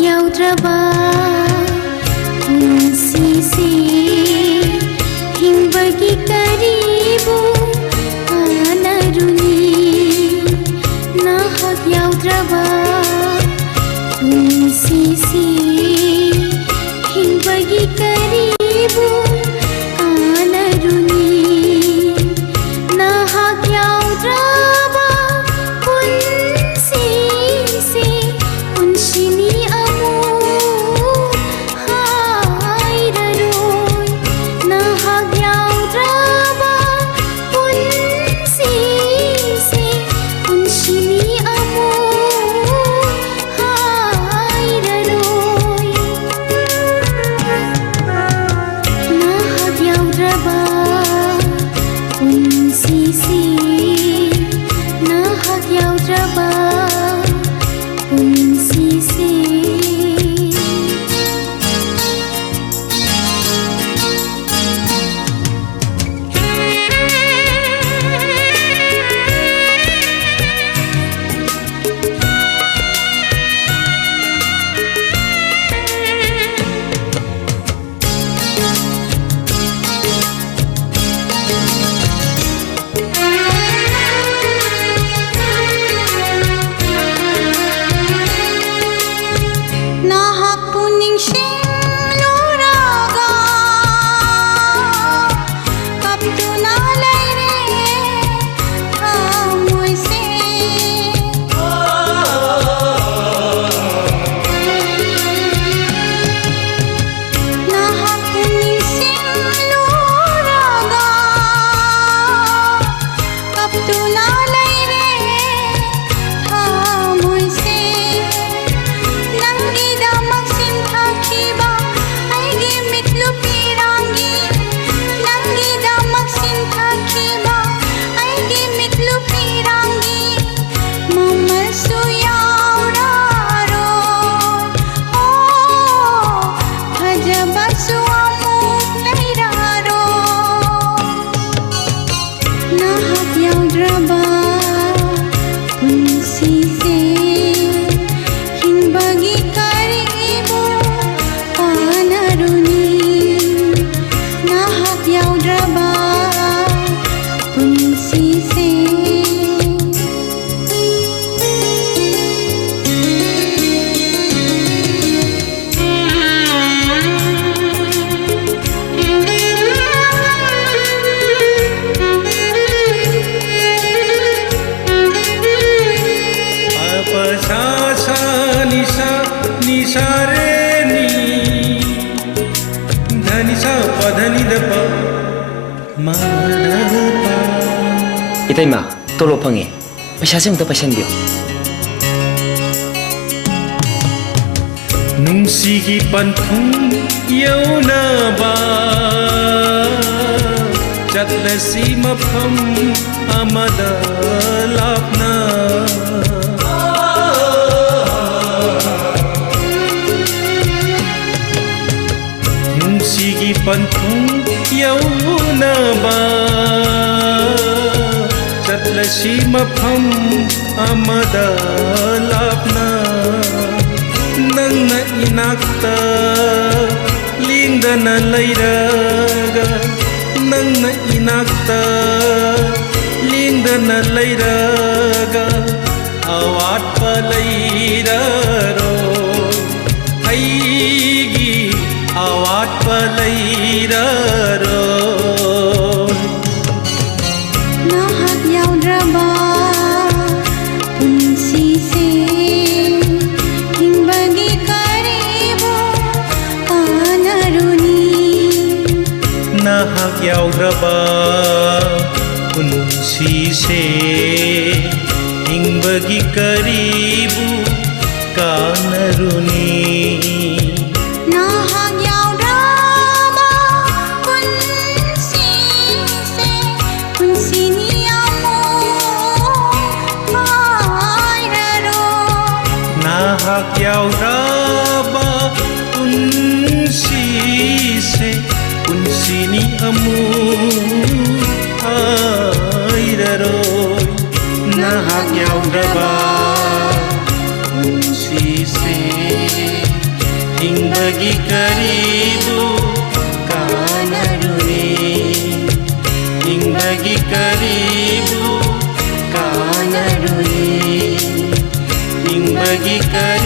Yaodraba punsise hingbagi karibu anaruni Nahak Yaodraba punsise hingbagi karibu anaruni Nahak Yaodraba punsise unshini Nahak Yaodraba punsise Itaima, tolo pange. Masyasem ta pasyan dio. Nungsigi panthung yaunaba chatlasi mafam amada lapna Nungsigi panthung yaunaba chatlasi mafam amada lapna Nangna inakta lingdana lairaga Nangna inakta lingdana lairaga awat palairaro aigi awat palairaro Nahak Yaodraba punsise hingbagi karibu anaruni Nahak Yaodraba punsise hingbagi karibu kanaruni Nahak Yaodraba punsise unsini amu hairaro Nahak Yaodraba punsise unsini amu hairaro Nahak Yaodraba punsise bagi karibu kanaruni ing bagi karibu kanaruni ing bagi karibu